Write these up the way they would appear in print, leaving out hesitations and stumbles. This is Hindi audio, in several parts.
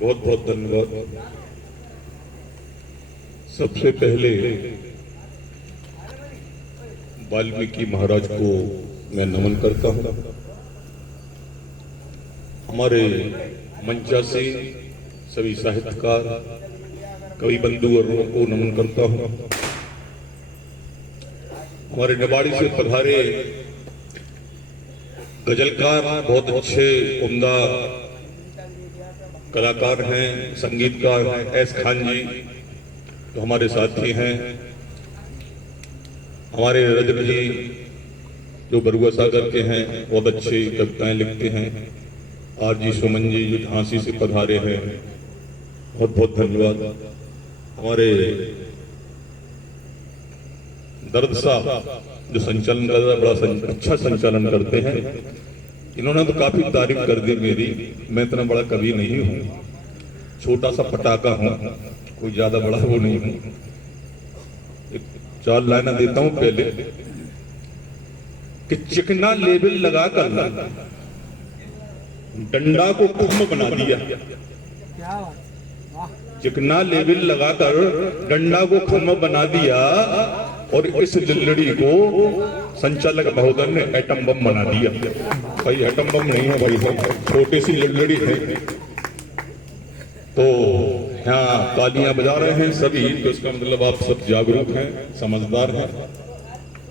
बहुत बहुत धन्यवाद। सबसे पहले वाल्मीकि महाराज को मैं नमन करता हूं। हमारे मंचासीन सभी साहित्यकार कवि बंधुवरों को नमन करता हूं। हमारे निवाड़ी से पधारे गजलकार बहुत अच्छे उम्दा कलाकार हैं, संगीतकार हैं, एस खान जी तो हमारे साथी हैं। हमारे रजत जी जो बरुआ सागर के हैं, बहुत अच्छी कविताएं लिखते हैं। आर जी सुमन जी जो झांसी से पधारे हैं, बहुत बहुत धन्यवाद। हमारे दर्द साहब जो संचालन कर रहा है, बड़ा अच्छा संचालन करते हैं। इन्होंने तो काफी तारीफ कर दी मेरी। मैं इतना बड़ा कवि नहीं हूँ, छोटा सा पटाखा हूँ, कोई ज्यादा बड़ा वो नहीं हूँ। एक 4 लाइनें देता हूँ पहले कि चिकना लेबल लगाकर डंडा को कुम्भ बना दिया। चिकना लेबल लगाकर डंडा को खम्भ बना दिया और इस लिल्लड़ी को संचालक महोदय ने एटम बम बना दिया। भाई एटम बम नहीं है भाई, सब छोटी सी लिल्लड़ी है। तो यहाँ तालियां बजा रहे हैं सभी, तो इसका मतलब आप सब जागरूक हैं, समझदार हैं,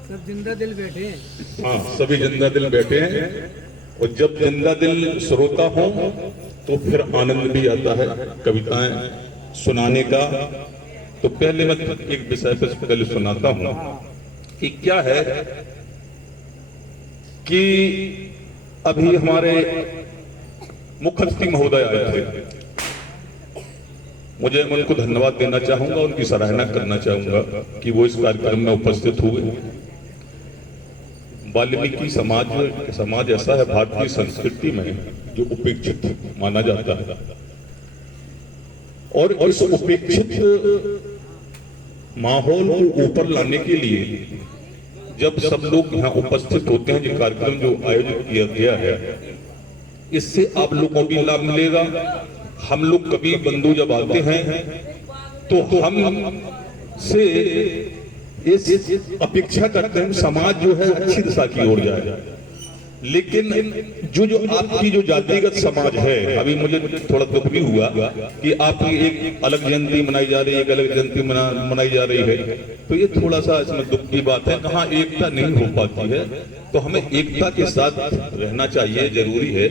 सब जिंदा दिल बैठे हैं। हाँ, सभी जिंदा दिल बैठे हैं। और जब जिंदा दिल श्रोता हो तो फिर आनंद भी आता है कविताएं सुनाने का। तो पहले मैं एक विषय पर पहले सुनाता हूं कि क्या है कि अभी हमारे मुख्यमंत्री महोदय आए थे। मुझे उनको धन्यवाद देना चाहूंगा, उनकी सराहना करना चाहूंगा कि वो इस कार्यक्रम में उपस्थित हुए। वाल्मीकि समाज ऐसा है भारतीय संस्कृति में जो उपेक्षित माना जाता है, और इस उपेक्षित माहौल को ऊपर लाने के लिए जब सब लोग यहाँ उपस्थित होते हैं, जो कार्यक्रम जो आयोजित किया गया है, इससे आप लोगों को भी लाभ मिलेगा। हम लोग कभी बंधु जब आते हैं तो हम से इस अपेक्षा करते हैं समाज जो है अच्छी दिशा की ओर जाए, लेकिन जो आपकी जो जातिगत समाज है, अभी मुझे थोड़ा दुख भी हुआ कि आपकी एक अलग जयंती मनाई जा रही है, एक अलग जयंती मनाई जा रही है। तो ये थोड़ा सा इसमें दुख की बात है, कहाँ एकता नहीं हो पाती है। तो हमें एकता के साथ रहना चाहिए, जरूरी है।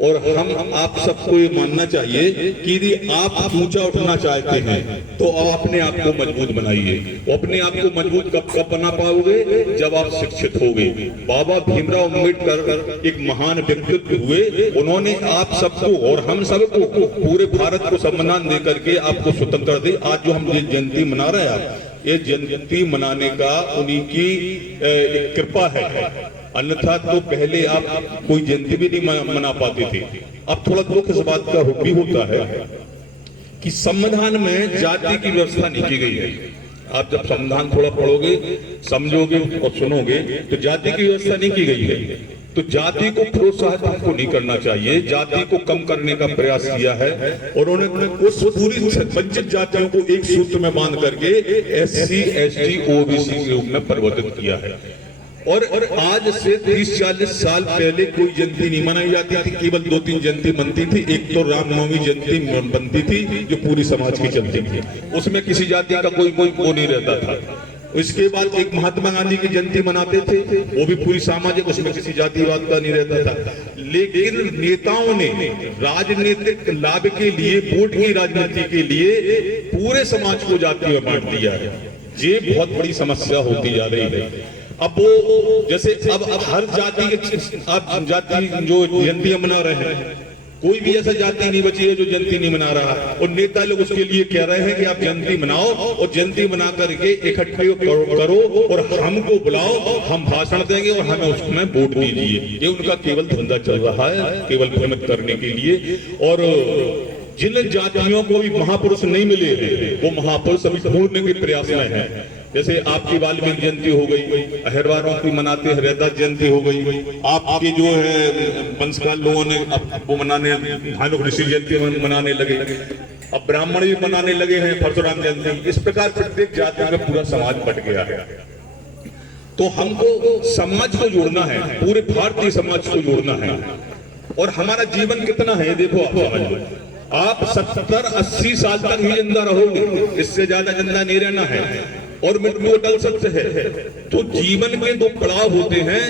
और हम आप सबको ये मानना चाहिए कि यदि आप ऊंचा उठना चाहते हैं तो अपने आप को मजबूत बनाइए। अपने आप को मजबूत कब बना पाओगे? जब आप शिक्षित होगे। बाबा भीमराव अम्बेडकर एक महान व्यक्तित्व हुए, उन्होंने आप सबको और हम सबको, पूरे भारत को सम्मान दे करके आपको स्वतंत्रता दी। आज जो हम जयंती मना रहे हैं, ये जयंती मनाने का उन्हीं की कृपा है। अन्यथा तो पहले आप कोई जयंती भी नहीं मना पाते थे। अब थोड़ा दुख इस बात का भी होता है कि संविधान में जाति की व्यवस्था नहीं की गई है। आप जब संविधान थोड़ा पढ़ोगे, समझोगे और सुनोगे तो जाति की व्यवस्था नहीं की गई है। तो जाति को प्रोत्साहित हमको नहीं करना चाहिए, जाति को कम करने का प्रयास किया है। और उन्होंने उस पूरी वंचित जातियों को एक सूत्र में बांध करके SC, ST, OBC के रूप में परिवर्तित किया है। और आज से 30-40 साल पहले कोई जयंती नहीं मनाई जाती थी, केवल 2-3 जयंती बनती थी। एक तो रामनवमी जयंती बनती थी जो पूरी समाज की चलती थी, उसमें किसी जाति का कोई वो नहीं रहता था। इसके बाद एक महात्मा गांधी की जयंती मनाते थे, वो भी पूरी सामाजिक, उसमें किसी जातिवाद का नहीं रहता था। लेकिन नेताओं ने राजनीतिक लाभ के लिए, वोट की राजनीति के लिए पूरे समाज को जाति में बांट दिया है। ये बहुत बड़ी समस्या होती जा रही है। अब वो जैसे अब हर जाति के आप जाति जो जयंती मना रहे हैं, कोई भी ऐसा जाति नहीं बची है जो जयंती नहीं मना रहा। और नेता लोग उसके लिए कह रहे हैं कि आप जयंती मनाओ और जयंती मना करके इकट्ठे करो और हमको बुलाओ, हम भाषण देंगे और हमें उसमें वोट दीजिए। ये उनका केवल धंधा चल रहा है, केवल भ्रमित करने के लिए। और जिन जातियों को भी महापुरुष नहीं मिले हैं, वो महापुरुष अभी ढूंढने के प्रयास में हैं। जैसे आपकी वाल्मीकि जयंती हो गई, अहिरवारों की मनाते हैं रैदास जयंती हो गई, आपके जो है वंशकाल लोगों ने अब वो मनाने भानुक ऋषि जयंती मनाने लगे, अब ब्राह्मण भी मनाने लगे हैं परशुराम जयंती। इस प्रकार प्रत्येक जाति में पूरा समाज बट गया है। तो हमको समाज को जोड़ना है, पूरे भारतीय समाज को जोड़ना है। और हमारा जीवन कितना है देखो, आप समझ लो, आप 70-80 साल तक ही जिंदा रहोगे, इससे ज्यादा जिंदा नहीं रहना है, और मृत्यु अटल सत्य है। तो जीवन के दो पड़ाव होते हैं,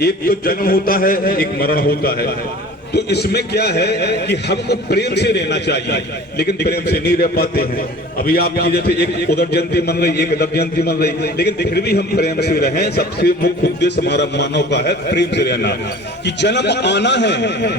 एक तो जन्म होता है, एक मरण होता है। तो इसमें क्या है कि हमको प्रेम से रहना चाहिए, लेकिन प्रेम से नहीं रह पाते हैं। अभी आपकी जैसे एक उधर जयंती मन रही, एक इधर जयंती मन रही, लेकिन फिर भी हम प्रेम से रहें। सबसे मुख्य उद्देश्य हमारा मानव का है प्रेम से रहना, कि जन्म आना है,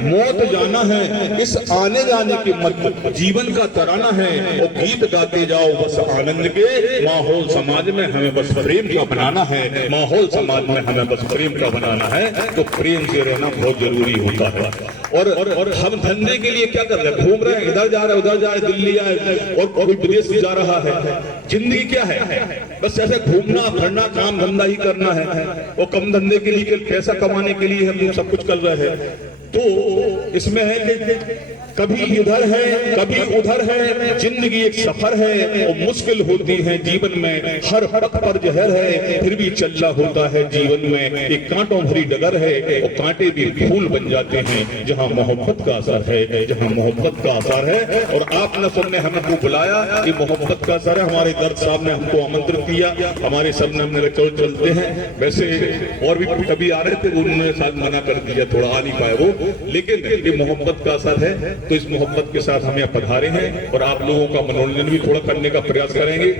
मौत जाना है, इस आने जाने के मत जीवन का तराना है, और गीत गाते जाओ बस आनंद के। माहौल समाज में हमें बस प्रेम का बनाना है, माहौल समाज में हमें बस प्रेम का बनाना है। तो प्रेम से रहना बहुत जरूरी होता है। और हम धंधे के लिए क्या कर रहे हैं, घूम रहे हैं, इधर जा रहे हैं, उधर जा रहे हैं, दिल्ली आए और कोई विदेश जा रहा है। जिंदगी क्या है, बस ऐसे घूमना फिरना, काम धंधा ही करना है। और कम धंधे के लिए, पैसा कमाने के लिए हम सब कुछ कर रहे हैं। तो इसमें है कि कभी इधर है कभी उधर है, जिंदगी एक सफर है और मुश्किल होती है जीवन में, हर पथ पर जहर है, फिर भी चलना होता है जीवन में। एक कांटों भरी डगर है और कांटे भी फूल बन जाते हैं, जहां मोहब्बत का असर है, जहां मोहब्बत का असर है। और आप न सबने हमको बुलाया, ये मोहब्बत का असर है। हमारे दर्द साहब ने हमको आमंत्रित किया, हमारे सब ने हमने चलते हैं। वैसे और भी कभी आ रहे थे, उन्होंने साथ मना कर दिया, थोड़ा आ नहीं पाए वो, लेकिन ये मोहब्बत का असर है। तो इस मोहब्बत के साथ हम यहाँ पधारे हैं और आप लोगों का मनोरंजन भी थोड़ा करने का प्रयास करेंगे।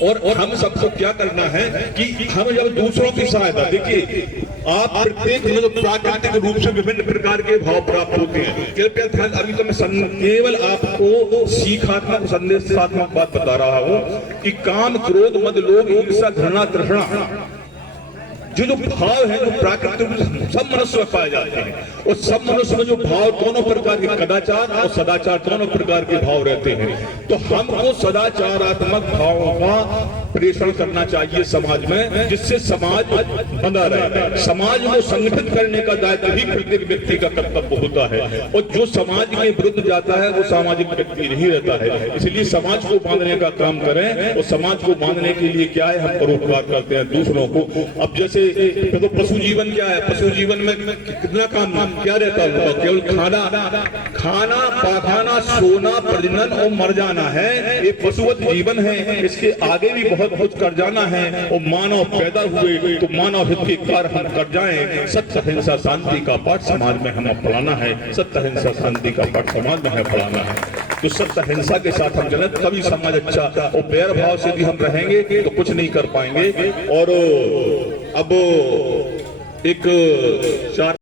और हम सबको क्या करना है कि हम जब दूसरों की सहायता, देखिए आप प्रत्येक प्राकृतिक रूप से विभिन्न प्रकार के भाव प्राप्त होते हैं। कृपया ध्यान, अभी तो मैं केवल आपको सीखात्मक संदेशात्मक बात बता रहा हूँ कि काम क्रोध मद लोभ ईर्ष्या घृणा तृष्णा जो भाव है, जो प्राकृतिक सब मनुष्य में पाए जाते हैं। और सब मनुष्य में जो भाव, दोनों प्रकार के कदाचार और सदाचार दोनों प्रकार के भाव रहते हैं। तो हमको सदाचारात्मक भावों का प्रेषण करना चाहिए समाज में, जिससे समाज बंधा रहे। समाज को संगठित करने का दायित्व भी प्रत्येक व्यक्ति का कर्तव्य होता है। और जो समाज के विरुद्ध जाता है वो सामाजिक व्यक्ति नहीं रहता है। इसलिए समाज को बांधने का काम करें। और समाज को बांधने के लिए क्या है, हम परोपकार करते हैं दूसरों को। अब जैसे तो पशु जीवन क्या है, पशु जीवन में कितना काम क्या रहता है, केवल खाना पाखाना सोना प्रजनन और मर जाना है। ये पशुवत जीवन है, इसके आगे भी बहुत कुछ कर जाना है। और मानव पैदा हुए तो मानव हित के कार्य हम कर जाएं। सत्य अहिंसा शांति का पाठ समाज में हमें पढ़ाना है, सत्य अहिंसा शांति का पाठ समाज में हमें पढ़ाना है। तो सत्य अहिंसा के साथ हम चलें तभी समाज अच्छा। और बैर भाव से भी हम रहेंगे तो कुछ नहीं कर पाएंगे। और अब एक 4